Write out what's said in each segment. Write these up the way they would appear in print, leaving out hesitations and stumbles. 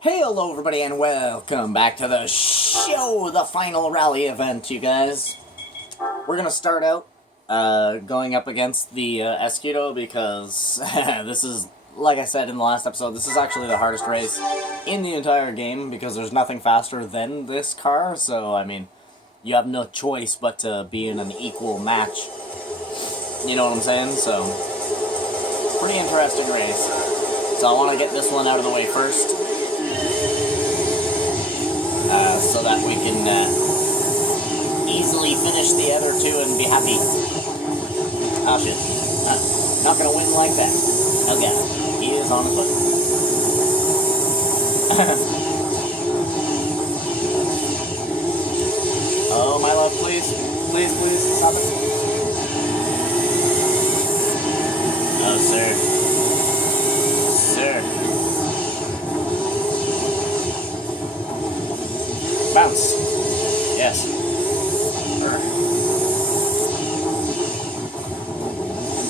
Hey, hello everybody, and welcome back to the show, the final rally event, you guys. We're gonna start out, going up against the Escudo because this is, like I said in the last episode, this is actually the hardest race in the entire game because there's nothing faster than this car, so, I mean, you have no choice but to be in an equal match. You know what I'm saying? So, pretty interesting race. So I want to get this one out of the way first. So that we can easily finish the other two and be happy. Oh shit. Not gonna win like that. Okay. He is on his way. Oh, my love, please. Please, please, stop it. Oh, sir. Sir. Bounce. Yes.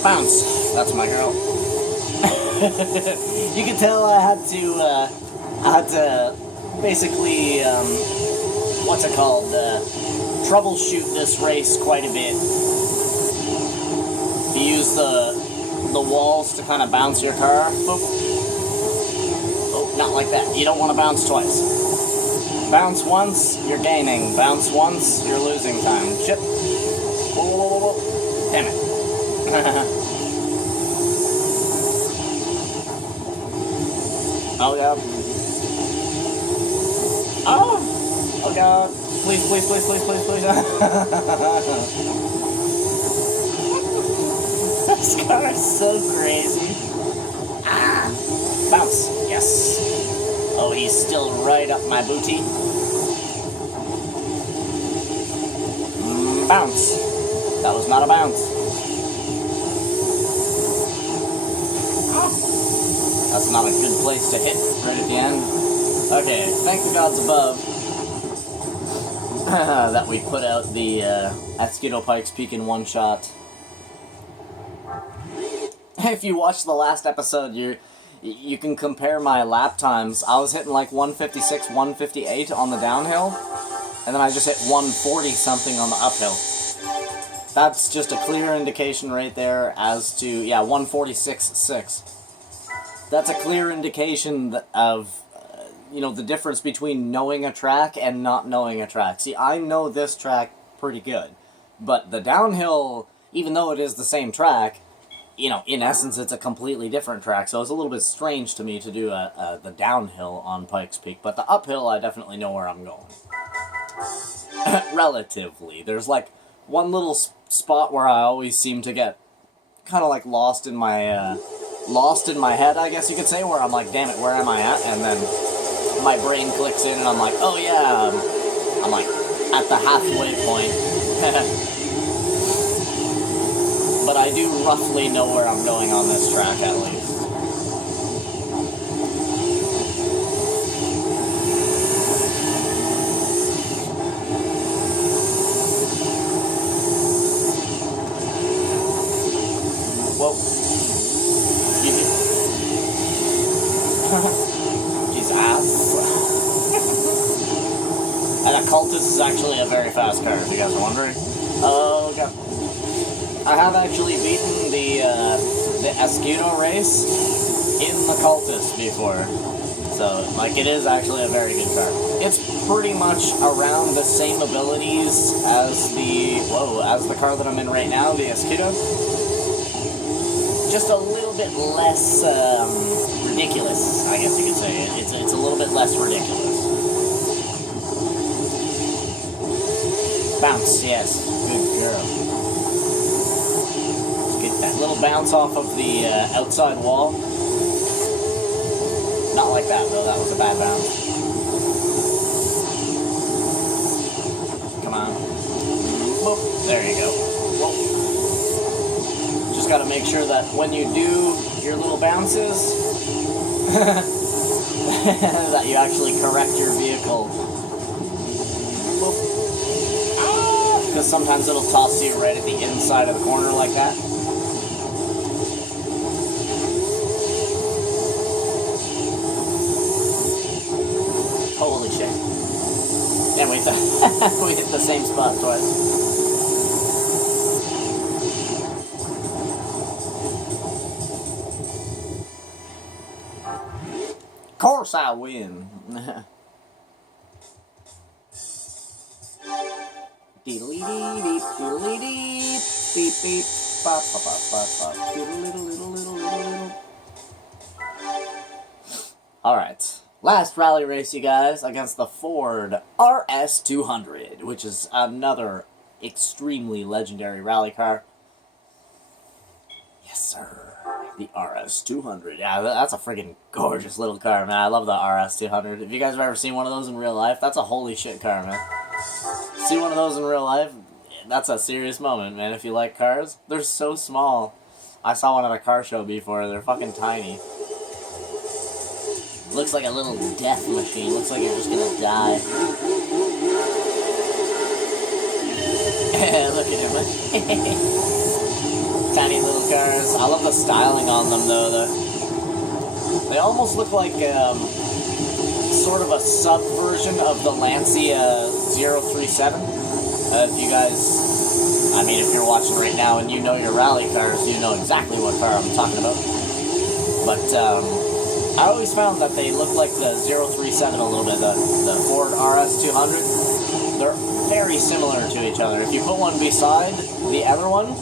Bounce. That's my girl. You can tell I had to basically, what's it called, troubleshoot this race quite a bit. To use the walls to kind of bounce your car. Boop. Oh, not like that. You don't want to bounce twice. Bounce once, you're gaining. Bounce once, you're losing time. Shit. Whoa, whoa, whoa, whoa. Damn it. Oh, God. Oh! Oh, God. Please, please, please, please, please, please. This car is so crazy. Ah! Bounce. Yes. Oh, he's still right up my booty. Bounce. That was not a bounce. That's not a good place to hit right at the end. Okay, thank the gods above that we put out the Escudo Pikes Peak in one shot. If you watched the last episode, you can compare my lap times. I was hitting like 156, 158 on the downhill, and then I just hit 140 something on the uphill. That's just a clear indication right there as to, yeah, 146.6. That's a clear indication of, the difference between knowing a track and not knowing a track. See, I know this track pretty good, but the downhill, even though it is the same track, in essence, it's a completely different track, so it's a little bit strange to me to do the downhill on Pikes Peak, but the uphill, I definitely know where I'm going. Relatively. There's, like, one little spot where I always seem to get kind of, like, lost in my head, I guess you could say, where I'm like, damn it, where am I at? And then my brain clicks in, and I'm like, oh, yeah, I'm, like, at the halfway point. But I do roughly know where I'm going on this track, at least. Whoa. Easy. His ass. And a Cultist is actually a very fast car, if you guys are wondering. Oh, God. I have actually beaten the Escudo race in the Cultist before. So, like, it is actually a very good car. It's pretty much around the same abilities as the car that I'm in right now, the Escudo. Just a little bit less, ridiculous, I guess you could say. It's a little bit less ridiculous. Bounce, yes. Good girl. That little bounce off of the outside wall. Not like that, though. That was a bad bounce. Come on. Whoop. There you go. Whoop. Just gotta make sure that when you do your little bounces, that you actually correct your vehicle. Because sometimes it'll toss you right at the inside of the corner like that. can't wait to we hit the same spot twice. Of course I win. Deedly-dee-deep, deedly-deep, beep beep, bop bop bop bop bop, doodle-little-little-little-little. Alright, last rally race, you guys, against the Ford RS200, which is another extremely legendary rally car. Yes, sir. The RS200. Yeah, that's a friggin' gorgeous little car, man. I love the RS200. If you guys have ever seen one of those in real life, that's a holy shit car, man. See one of those in real life, that's a serious moment, man. If you like cars, they're so small. I saw one at a car show before. They're fucking tiny. Looks like a little death machine. Looks like you're just gonna die. Look at him. Tiny little cars. I love the styling on them, though. They almost look like sort of a sub-version of the Lancia 037. If you guys, I mean, if you're watching right now and you know your rally cars, you know exactly what car I'm talking about. But I always found that they look like the 037 a little bit, the Ford RS200. They're very similar to each other. If you put one beside the other one,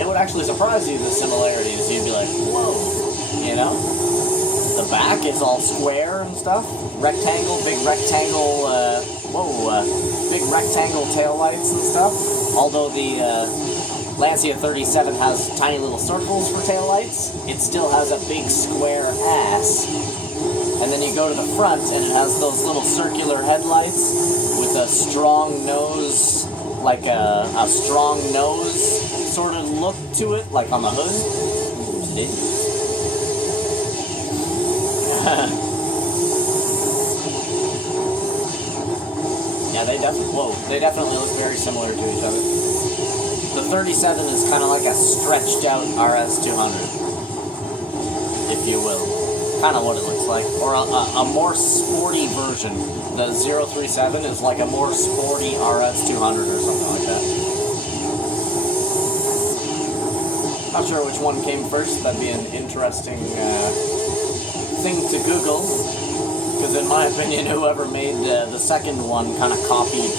it would actually surprise you, the similarities. You'd be like, whoa, you know? The back is all square and stuff. Rectangle, big rectangle, big rectangle taillights and stuff. Although the Lancia 37 has tiny little circles for taillights, it still has a big square ass. And then you go to the front and it has those little circular headlights with a strong nose, like a strong nose sort of look to it, like on the hood. Yeah, they definitely look very similar to each other. The 37 is kind of like a stretched out RS200, if you will. Kind of what it looks like. Or a more sporty version. The 037 is like a more sporty RS200 or something like that. Not sure which one came first. That'd be an interesting thing to Google. Because in my opinion, whoever made the second one kind of copied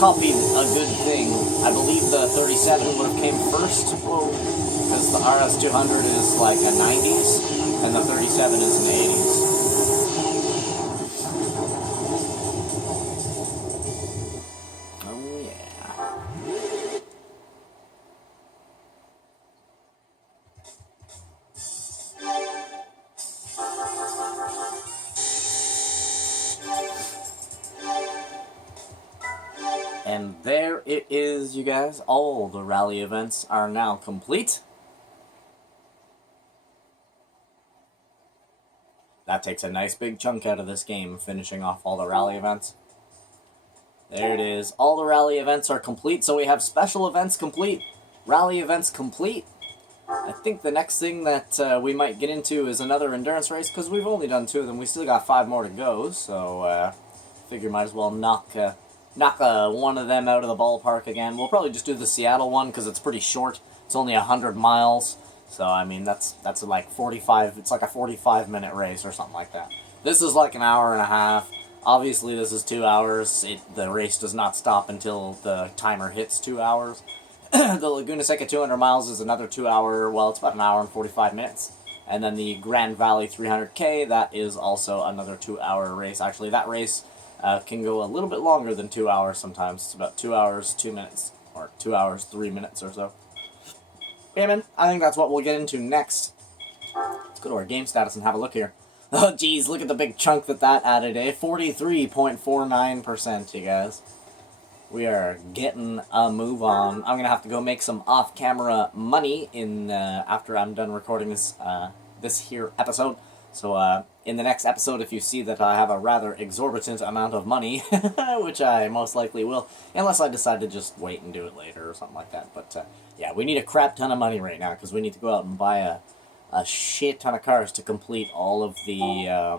a good thing. I believe the 37 would have came first. Whoa. Because the RS200 is like a 90s, and the 37 is an 80s. Oh yeah. And there it is, you guys. All the rally events are now complete. That takes a nice big chunk out of this game, finishing off all the rally events. There it is. All the rally events are complete, so we have special events complete, rally events complete. I think the next thing that we might get into is another endurance race, because we've only done 2 of them. We still got 5 more to go, so figure might as well knock one of them out of the ballpark again. We'll probably just do the Seattle one, because it's pretty short. It's only 100 miles. So, I mean, that's like 45, it's like a 45-minute race or something like that. This is like an hour and a half. Obviously, this is 2 hours. The race does not stop until the timer hits 2 hours. The Laguna Seca 200 miles is another 2 hour, well, it's about an hour and 45 minutes. And then the Grand Valley 300K, that is also another 2 hour race. Actually, that race can go a little bit longer than 2 hours sometimes. It's about 2 hours, 2 minutes, or 2 hours, 3 minutes or so. Yeah, man, I think that's what we'll get into next. Let's go to our game status and have a look here. Oh, geez, look at the big chunk that added, eh? 43.49%, you guys. We are getting a move on. I'm going to have to go make some off-camera money after I'm done recording this here episode. So, in the next episode, if you see that I have a rather exorbitant amount of money, which I most likely will, unless I decide to just wait and do it later or something like that. But, yeah, we need a crap ton of money right now, because we need to go out and buy a shit ton of cars to complete all of the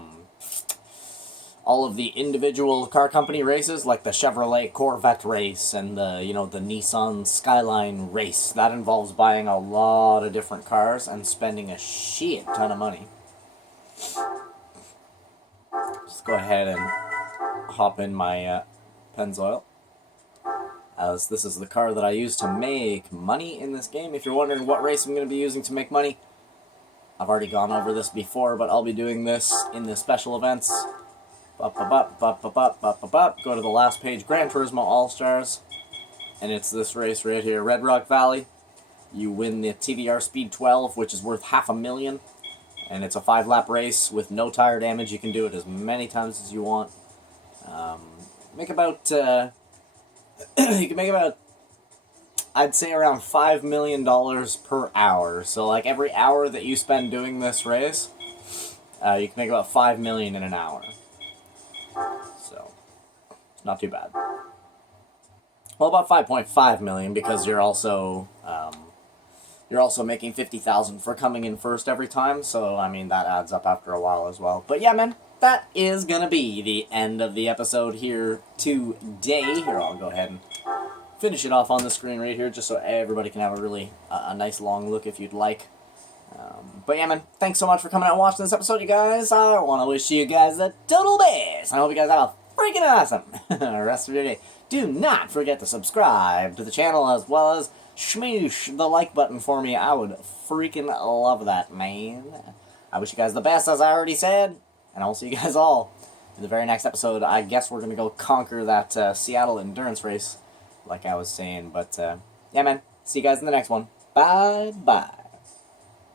all of the individual car company races, like the Chevrolet Corvette race and the, the Nissan Skyline race. That involves buying a lot of different cars and spending a shit ton of money. Just go ahead and hop in my Pennzoil, as this is the car that I use to make money in this game. If you're wondering what race I'm going to be using to make money, I've already gone over this before, but I'll be doing this in the special events. Go to the last page, Gran Turismo All-Stars, and it's this race right here, Red Rock Valley. You win the TVR Speed 12, which is worth $500,000, and it's a 5-lap race with no tire damage. You can do it as many times as you want. You can make about, I'd say, around $5 million per hour. So, like, every hour that you spend doing this race, you can make about $5 million in an hour. So, it's not too bad. Well, about 5.5 million, because you're also making 50,000 for coming in first every time. So, I mean, that adds up after a while as well. But yeah, man, that is gonna be the end of the episode here today. Here, I'll go ahead and finish it off on the screen right here, just so everybody can have a really a nice long look if you'd like. But yeah, man, thanks so much for coming out and watching this episode, you guys. I want to wish you guys the total best. I hope you guys have a freaking awesome rest of your day. Do not forget to subscribe to the channel, as well as smoosh the like button for me. I would freaking love that, man. I wish you guys the best, as I already said, and I'll see you guys all in the very next episode. I guess we're going to go conquer that Seattle endurance race, like I was saying. But, yeah, man, see you guys in the next one. Bye-bye.